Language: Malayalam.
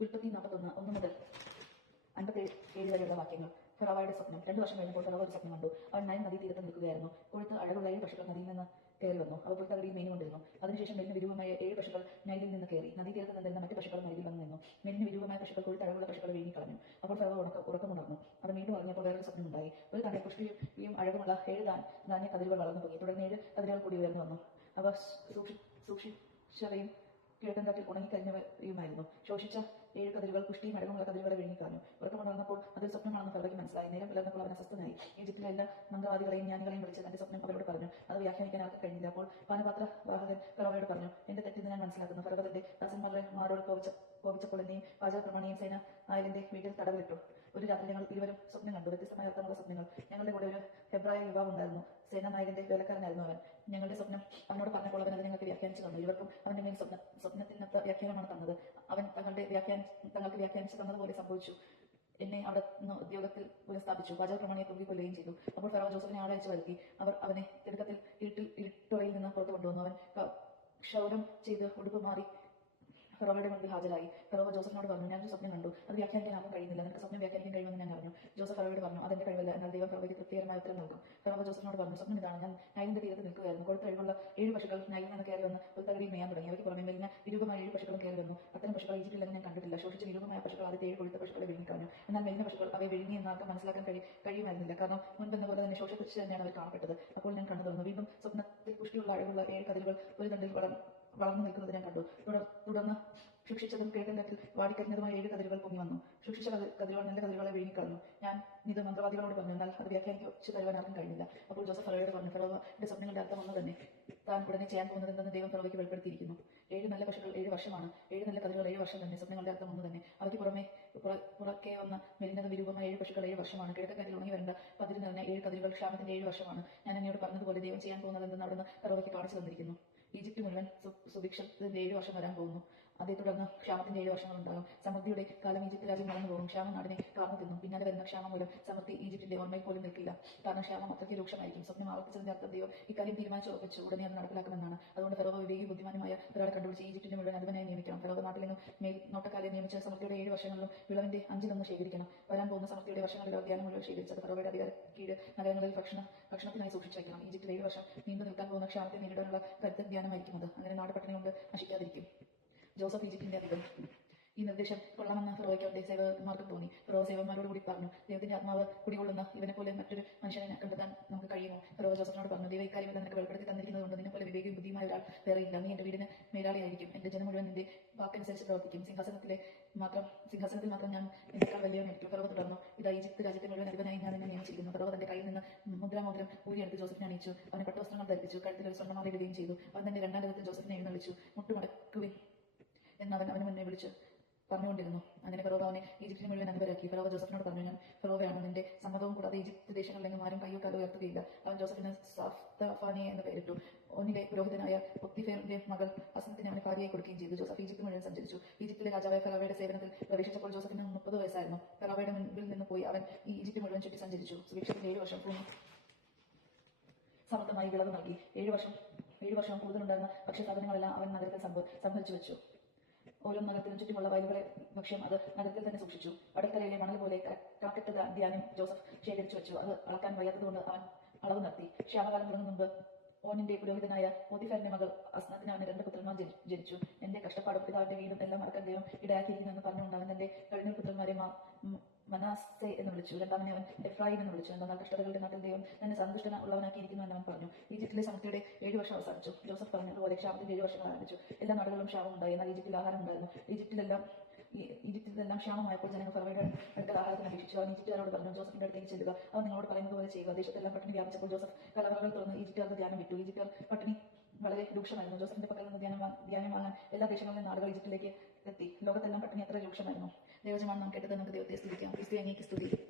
ഉൽപ്പത്തി നാൽപ്പത്തൊന്ന് ഒന്ന് മുതൽ അൻപത്തി ഏഴ് വരെയുള്ള വാക്യങ്ങൾ. ഫറവായുടെ സ്വപ്നം. രണ്ടു വർഷം കഴിഞ്ഞപ്പോൾ ഫറവ ഒരു സ്വപ്നം കണ്ടു. അവൻ നയൻ നദീ തീരത്ത് നിൽക്കുകയായിരുന്നു. കൊഴുത്ത് അഴകുള്ള ഏഴ് പശുക്കൾ നദിയിൽ നിന്ന് കയറി വന്നു. അവ പുൽത്തകടിയിൽ മേഞ്ഞുകൊണ്ടിരുന്നു അതിനുശേഷം മെലിന് വിരൂപമായ ഏഴ് പശുക്കൾ നൈലിൽ നിന്ന് കയറി. നദീ തീരത്ത് നിന്നിരുന്ന മറ്റു പശുക്കൾ നദിയിൽ വന്നു നിന്നു. മെലിന് വിരൂപമായ പശുക്കൾ കൊഴുത്ത് അഴകുള്ള പശുക്കൾ വീങ്ങി കളഞ്ഞു. അപ്പോൾ ഫറവ ഉറക്കം ഉറക്കമുണർന്നു അത് വീണ്ടും അറിഞ്ഞപ്പോൾ വേറൊരു സ്വപ്നം ഉണ്ടായി. ഒരു തന്റെ പുഷ്ടിയും അഴകുമുള്ള ഏഴ് ധാന്യ കതിരുകൾ വളർന്നു പോയി. തുടർന്ന് ഏഴ് കതിരുകൾ കൂടി ഉയർന്നു വന്നു. അവ സൂക്ഷി സൂക്ഷിച്ചവയും കിഴക്കൻ കാറ്റിൽ ഉണങ്ങിക്കഴിഞ്ഞവയുമായിരുന്നു ശോഷിച്ച ഏഴ് കതിരുകൾ പുഷ്ടിയും അടക്കമുള്ള കതിരുകളെ വിഴുങ്ങിക്കളഞ്ഞു ഉറക്കമുണർന്നപ്പോൾ അതൊരു സ്വപ്നമാണെന്ന് ഫറവയ്ക്ക് മനസ്സിലായി. നേരം പുലർന്നപ്പോൾ അവൻ അസ്വസ്ഥനായി. ഈജിപ്തിലെ എല്ലാ മന്ത്രവാദികളെയും ജ്ഞാനികളെയും വിളിച്ച് തന്റെ സ്വപ്നം അവരോട് പറഞ്ഞു. അത് വ്യാഖ്യാനിക്കാൻ ആർക്കും കഴിഞ്ഞില്ല. അപ്പോൾ പാനപാത്ര വാഹകൻ ഫറവയോട് പറഞ്ഞു എന്റെ തെറ്റിന്ന് ഞാൻ മനസ്സിലാക്കുന്നു. ഫറവ തന്റെ ദാസന്മാരുടെ മാറോട് കോപിച്ച കോപിച്ചപ്പോൾ എന്നെയും പാചകപ്രമാണിയും സേന നായകന്റെ വീട്ടിൽ തടവിലിട്ടു. ഒരു രാത്രി ഞങ്ങൾ ഇരുവരും സ്വപ്നം കണ്ടു. വ്യത്യസ്തമായ അർത്ഥമുള്ള സ്വപ്നങ്ങൾ. ഞങ്ങളുടെ കൂടെ ഒരു ഹെബ്രായ യുവാവ് ഉണ്ടായിരുന്നു സേനാനായകന്റെ വേലക്കാരനായിരുന്നു അവൻ. ഞങ്ങളുടെ സ്വപ്നം അവനോട് പറഞ്ഞപ്പോൾ അവൻ അത് ഞങ്ങൾക്ക് വ്യാഖ്യാനിച്ചു തന്നു ഇരുവർക്കും അവന്റെ മേൽ സ്വപ്ന സ്വപ്നത്തിനൊത്ത വ്യാഖ്യാനമാണ് തന്നത്? അവൻ തങ്ങളുടെ വ്യാഖ്യാന തങ്ങൾക്ക് വ്യാഖ്യാനിച്ചു തന്നതുപോലെ സംഭവിച്ചു. എന്നെ അവിടെ ഉദ്യോഗത്തിൽ പുനഃസ്ഥാപിച്ചു. വചന പ്രമാണിയെ തൂക്കി കൊല്ലുകയും ചെയ്തു. അപ്പോൾ ഫറോ ജോസഫിനെ ആളെ അയച്ചു വരുത്തി അവർ അവനെ തിടുക്കത്തിൽ ഇരുട്ടിൽ ഇരുട്ടുറയിൽ നിന്ന് പുറത്തു കൊണ്ടുവന്നു. അവൻ ക്ഷൗരം ചെയ്ത് ഉടുപ്പ് മാറി ഫറോയുടെ മുമ്പിൽ ഹാജരായി. ഫറോ ജോസഫിനോട് പറഞ്ഞു ഞാനൊരു സ്വപ്നം കണ്ടു. അത് വ്യാഖ്യാനിക്കാൻ ആർക്കും കഴിയുന്നില്ല. നിനക്ക് സ്വപ്നം വ്യാഖ്യാനിക്കാൻ കഴിയുമെന്ന് ഞാൻ അറിഞ്ഞു ജോസഫ് ഫറോവയോട് പറഞ്ഞു അതെന്റെ കഴിവല്ല എന്നാൽ ദൈവം ഫറോവയ്ക്ക് തൃപ്തികരമായ ഉത്തരം നൽകും ഫറോവ സ്വപ്നം ഇതാണ്. ഞാൻ നൈലിന്റെ തീരത്ത് നിൽക്കുകയായിരുന്നു. കൊടുത്ത കഴിവുള്ള ഏഴ് പശുക്കൾ നൈലിൽ നിന്ന് കയറി വന്ന് പുൽത്തകടിയിൽ മേയാൻ തുടങ്ങി. അവയ്ക്ക് പുറമെ മെലിഞ്ഞ വിരൂപമായ ഏഴ് പശുക്കളും കയറി വന്നു. അത്തരം പശുക്കൾ ഈജിപ്തിൽ ഞാൻ കണ്ടിട്ടില്ല. ശോഷിച്ച വിരൂപമായ പശുക്കൾ ആദ്യത്തെ ഏഴ് കൊടുത്ത പശുക്കളെ വിഴുങ്ങിക്കളഞ്ഞു. എന്നാൽ മെലിഞ്ഞ പശുക്കൾ അവയെ വിഴുങ്ങി എന്ന് ആർക്കും മനസ്സിലാക്കാൻ കഴി കഴിയുമായിരുന്നില്ല. കാരണം മുൻപെന്ന പോലെ തന്നെ ശോഷിച്ച് തന്നെയാണ് അവർ കാണപ്പെട്ടത്. അപ്പോൾ ഞാൻ കണ്ടു തുറന്നു വീണ്ടും സ്വപ്നത്തിൽ പുഷ്ടിയുള്ള അഴകുള്ള ഏഴ് കതിരുകൾ ഒരു തണ്ടിൽ വളർ വളർന്നു നിൽക്കുന്നത് ഞാൻ കണ്ടു. തുടർ തുടർന്ന് ശിക്ഷിച്ചതും കിഴക്കൻകാറ്റിൽ വാടിക്കരിഞ്ഞതുമായ ഏഴ് കതിരുകൾ പൊങ്ങി വന്നു. ശിക്ഷിച്ച കതി- കതിരുകൾ എന്റെ കതിരുകളെ വിഴുങ്ങിക്കളഞ്ഞു. ഞാൻ ഇത് മന്ത്രവാദികളോട് പറഞ്ഞു എന്നാൽ എനിക്ക് വ്യാഖ്യാനിച്ചു തരുവാൻ ആർക്കും കഴിഞ്ഞില്ല. അപ്പോൾ ജോസഫ് ഫറോയോട് പറഞ്ഞു ഫറോവയുടെ സ്വപ്നങ്ങളുടെ അർത്ഥം ഒന്ന് തന്നെ. താൻ ഉടനെ ചെയ്യാൻ പോകുന്നത് എന്തെന്ന് ദൈവം ഫറോയ്ക്ക് വെളിപ്പെടുത്തിയിരിക്കുന്നു. ഏഴ് നല്ല പശുക്കൾ ഏഴ് വർഷമാണ്. ഏഴ് നല്ല കതിരുകൾ ഏഴ് വർഷം തന്നെ. സ്വപ്നങ്ങളുടെ അർത്ഥം ഒന്ന് തന്നെ. അവയ്ക്ക് പുറമെ പുറക്കെ വന്ന മെലിനത് വിരൂപമായ ഏഴ് പശുക്കൾ ഏഴ് വർഷമാണ്. കിഴക്കക്കാരിൽ ഉണങ്ങി വരേണ്ട പതിരി നിറഞ്ഞ ഏഴ് കതിരുകൾ ക്ഷാമത്തിന്റെ ഏഴ് വർഷമാണ്. ഞാൻ എന്നോട് പറഞ്ഞതുപോലെ ദൈവം ചെയ്യാൻ പോകുന്നത് എന്തെന്ന് അവിടുന്ന് ഫറോയ്ക്ക് കാണിച്ചു തന്നിരിക്കുന്നു. ഈജിപ്ത് മുഴുവൻ സുഭിക്ഷത്തിന്റെ ഏഴ് വർഷം വരാൻ പോകുന്നു. അതേ തുടർന്ന് ക്ഷാമത്തിന്റെ ഏഴ് വർഷങ്ങൾ ഉണ്ടാകും സമൃദ്ധിയുടെ കാലം ഈജിപ്ത് രാജ്യം നടന്നു പോകും. ക്ഷാമം നാടിനെ കാർന്നു തിന്നും. പിന്നാലെ വരുന്ന ക്ഷാമം മൂലം സമൃദ്ധി ഈജിപ്തിന്റെ ഓർമ്മയിൽ പോലും നിൽക്കില്ല. കാരണം ക്ഷാമം അത്രയ്ക്ക് രൂക്ഷമായിരിക്കും. സ്വപ്നം ആവർത്തിച്ചതിന്റെ അർത്ഥം ദൈവം ഇക്കാര്യം തീരുമാനിച്ചു ഉറപ്പിച്ചു. ഉടനെ അത് നടപ്പിലാക്കുമെന്നാണ്. അതുകൊണ്ട് ഫെറോവ വിവേകി ബുദ്ധിമാനുമായ ഒരാളെ കണ്ടുപിടിച്ച് ഈജിപ്തിന്റെ മുഴുവൻ അധിപനായി നിയമിക്കണം. ഫെറോവ നാട്ടിൽ നിന്നും മേൽ നോട്ടക്കാരെ നിയമിച്ച് സമൃദ്ധിയുടെ ഏഴ് വർഷങ്ങളിലും വിളവിന്റെ അഞ്ചിലൊന്ന് ശേഖരിക്കണം. വരാൻ പോകുന്ന സമൃദ്ധിയുടെ വർഷങ്ങളുടെ ധ്യാനം മുഴുവൻ ശേഖരിച്ചത് ഫെറോവയുടെ അധികാര കീഴ് നഗരങ്ങളിൽ ഭക്ഷണ ഭക്ഷണത്തിനായി സൂക്ഷിച്ചു വയ്ക്കണം. ഈജിപ്തിൽ ഏഴ് വർഷം നീണ്ടു നിൽക്കാൻ പോകുന്ന ക്ഷാമത്തെ നേരിടാനുള്ള കരുത്ത് ധ്യാനമായിരിക്കും അത്. അങ്ങനെ നാട് പട്ടിണി കൊണ്ട് നശിക്കാതിരിക്കും. ജോസഫ് ഈജിപ്തിന്റെ അധികം ഈ നിർദ്ദേശം കൊള്ളാമെന്ന് ഫറോയ്ക്ക് അവന്റെ സേവകന്മാർക്കും തോന്നി. ഫറോ സേവന്മാരോട് കൂടി പറഞ്ഞു ദൈവത്തിന്റെ ആത്മാവ് കുടികൊള്ളുന്ന ഇവനെ പോലെ മറ്റൊരു മനുഷ്യനെ കണ്ടെത്താൻ നമുക്ക് കഴിയുമോ? ഫറോ ജോസഫിനോട് പറഞ്ഞു ദൈവ ഇക്കാര്യം നിനക്ക് വെളിപ്പെടുത്തി തന്നിരിക്കുന്നത് കൊണ്ട് നിന്നെ പോലെ വിവേകിയും ബുദ്ധിയുമായ ഒരാൾ വേറെ ഇല്ല. നീ എന്റെ വീടിന് മേലാളിയായിരിക്കും. എന്റെ ജനം മുഴുവൻ നിന്റെ വാക്കനുസരിച്ച് പ്രവർത്തിക്കും. സിംഹാസനത്തിലെ മാത്രം സിംഹാസനത്തിൽ മാത്രം ഞാൻ എന്നെക്കാൾ വലിയവനായിരിക്കും ഫറോ തുടർന്നു ഇതാ ഈജിപ്ത് രാജ്യത്തെ മുഴുവൻ അധികനായി ഞാൻ എന്നെ നിയമിച്ചിരിക്കുന്നു. ഫറോ തന്റെ കയ്യിൽ നിന്ന് മുദ്രാമോദ്രം ഊരിയെടുത്ത് ജോസഫിനെ അണിയിച്ചു. അവനെ പട്ടുവസ്ത്രങ്ങൾ ധരിപ്പിച്ചു. കഴുത്തിൽ ഒരു സ്വർണമാലിടുകയും ചെയ്തു. അവൻ തന്റെ രണ്ടാം ദിവസത്തിൽ ജോസഫിനെ എഴുന്നള്ളിച്ചു. മുട്ടുമടക്കുവിൻ. എന്ന് അവൻ അവന് മുന്നേ വിളിച്ചു പറഞ്ഞുകൊണ്ടിരുന്നു. അങ്ങനെ ഫെറോവ അവനെ ഈജിപ്തിന് മുഴുവൻ അധിപരാക്കി ഫെറോവ ജോസഫിനോട് പറഞ്ഞു ഞാൻ ഫെറോവയാണ്. നിന്റെ സമ്മതവും കൂടാതെ ഈജിപ്ത് ദേശങ്ങളിലെങ്കിലും ആരും കയ്യോ കാലോ ഉയർത്തുകയില്ല. അവൻ ജോസഫിന് സാഫ്താഫാനിയെ എന്ന് പേരിട്ടു. ഒന്നിലെ പുരോഹിതനായ ഒത്തിഫേറിന്റെ മകൾ അസനത്തിന് അവന് ഭാര്യയെ കൊടുക്കുകയും ചെയ്തു. ജോസഫ് ഈജിപ്ത് മുഴുവൻ സഞ്ചരിച്ചു. ഈജിപ്തിലെ രാജാവായ ഫെറോവയുടെ സേവനത്തിൽ പ്രവേശിച്ചപ്പോൾ ജോസഫിന് മുപ്പത് വയസ്സായിരുന്നു. ഫെറോവയുടെ മുൻപിൽ നിന്ന് പോയി അവൻ ഈ ഈജിപ്ത് മുഴുവൻ ചുറ്റി സഞ്ചരിച്ചു. സുഭിക്ഷത്തിന്റെ ഏഴ് വർഷം ഭൂമി സമൃദ്ധമായി വിളവ് നൽകി. ഏഴു വർഷം ഏഴു വർഷം കൂടുതലുണ്ടായിരുന്ന ഭക്ഷ്യസാധനങ്ങളെല്ലാം അവൻ നഗരത്തിൽ സംഭ സംഭരിച്ചു വെച്ചു ഓരോ നഗരത്തിനും ചുറ്റുമുള്ള വയലുകളെ ഭക്ഷ്യം അത് നഗരത്തിൽ തന്നെ സൂക്ഷിച്ചു. അടക്കരയിലെ മണൽ പോലെ ക- ധ്യാനം ജോസഫ് ശേഖരിച്ചു വെച്ചു. അത് അളക്കാൻ വയ്യാത്തതുകൊണ്ട് അവൻ അളവ് നടത്തി ക്ഷാമകാലം തുടങ്ങും മുമ്പ് ഓനിന്റെ പുരോഹിതനായ മോദിഫാന്റെ മകൾ അസ്നത്തിനാണ് രണ്ട് പുത്രന്മാർ ജനിച്ചു. എന്റെ കഷ്ടപ്പാടും പിതാവിന്റെ വീടും എല്ലാം മറക്കാൻ ദൈവം ഇടയാക്കിയിരിക്കുന്നെന്ന് പറഞ്ഞുകൊണ്ടാണ് എന്റെ കഴിഞ്ഞ പുത്രന്മാരെ മനാസ്തെ എന്ന് വിളിച്ചു. രണ്ടാമനെ അവൻ എഫ്രായിം എന്ന് വിളിച്ചു. എന്നാൽ കഷ്ടതകളുടെ നാട്ടിൽ ദൈവം തന്നെ സന്തുഷ്ടന ഉള്ളവനാക്കിയിരിക്കുന്നു എന്ന് അവൻ പറഞ്ഞു. ഈജിപ്തിലെ സമൃദ്ധിയുടെ ഏഴ് വർഷം അവസാനിച്ചു. ജോസഫ് പറഞ്ഞു അതുപോലെ ക്ഷാമത്തിൽ ഏഴ് വർഷം ആരംഭിച്ചു. എല്ലാ നാടുകളിലും ക്ഷാമം ഉണ്ടായി. എന്നാൽ ഈജിപ്തിൽ ആഹാരം ഉണ്ടായിരുന്നു. ഈജിപ്തിലെല്ലാം ഈജിപ്തിലെല്ലാം ക്ഷാമമായപ്പോൾ ജനങ്ങൾ ഫറവയുടെ അടുക്കൽ ആഹാരത്തിന് അപേക്ഷിച്ചു. അവൻ ഈജിപ്തുകാരോട് പറഞ്ഞു ജോസഫിന്റെ അടുത്തേക്ക് ചെല്ലുക. അവൻ നിങ്ങളോട് പറയുന്നത് പോലെ ചെയ്യുക. ദേശത്തെല്ലാം പട്ടിണി വ്യാപിച്ചപ്പോൾ ജോസഫ് കലവറകൾ തുറന്ന് ഈജിപ്തുകാർക്ക് ധ്യാനം വിട്ടു. ഈജിപ്തുകാർ പട്ടിണി വളരെ രൂക്ഷമായിരുന്നു. ജോസഫിന്റെ പക്കൽ നിന്ന് ധ്യാനം ധ്യാനം വാങ്ങാൻ എല്ലാ ദേശങ്ങളിലും നാടുകൾ ഈജിപ്തിലേക്ക് എത്തി. ലോകത്തെല്ലാം പട്ടിണി എത്ര രൂക്ഷമായിരുന്നു. ദൈവജമാണ് നാം കേട്ടത് നമുക്ക് ദൈവത്തെ സ്തുതിക്കാം. ക്രിസ്തു അങ്ങേക്ക് സ്തുതി.